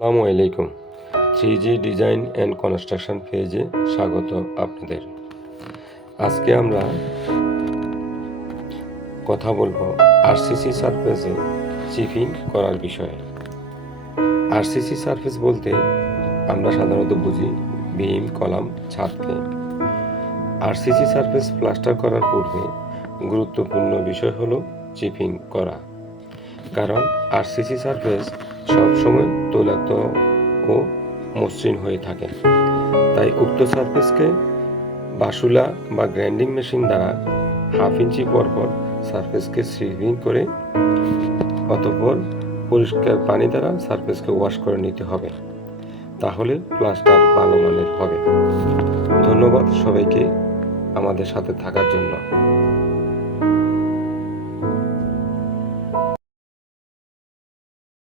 আসসালামু আলাইকুম। 3G design and construction পেজে স্বাগত আপনাদের। আজকে আমরা কথা বলবো আরসিসি সারফেসে চিপিং করার বিষয়ে। আরসিসি সারফেস বলতে আমরা সাধারণত বুঝি বিম, কলাম, ছাদকে। আরসিসি সারফেস প্লাস্টার করার পূর্বে গুরুত্বপূর্ণ বিষয় হলো চিপিং করা, কারণ আরসিসি সারফেস সবসময় তৈলাক্ত ও মসৃণ হয়ে থাকে। তাই উক্ত সারফেসকে বাসুলা বা গ্রাইন্ডিং মেশিন দ্বারা হাফ ইঞ্চি পরপর সারফেসকে সিভিং করে অতঃপর পরিষ্কার পানি দ্বারা সারফেসকে ওয়াশ করে নিতে হবে, তাহলে প্লাস্টার ভালো মানের হবে। ধন্যবাদ সবাইকে আমাদের সাথে থাকার জন্য।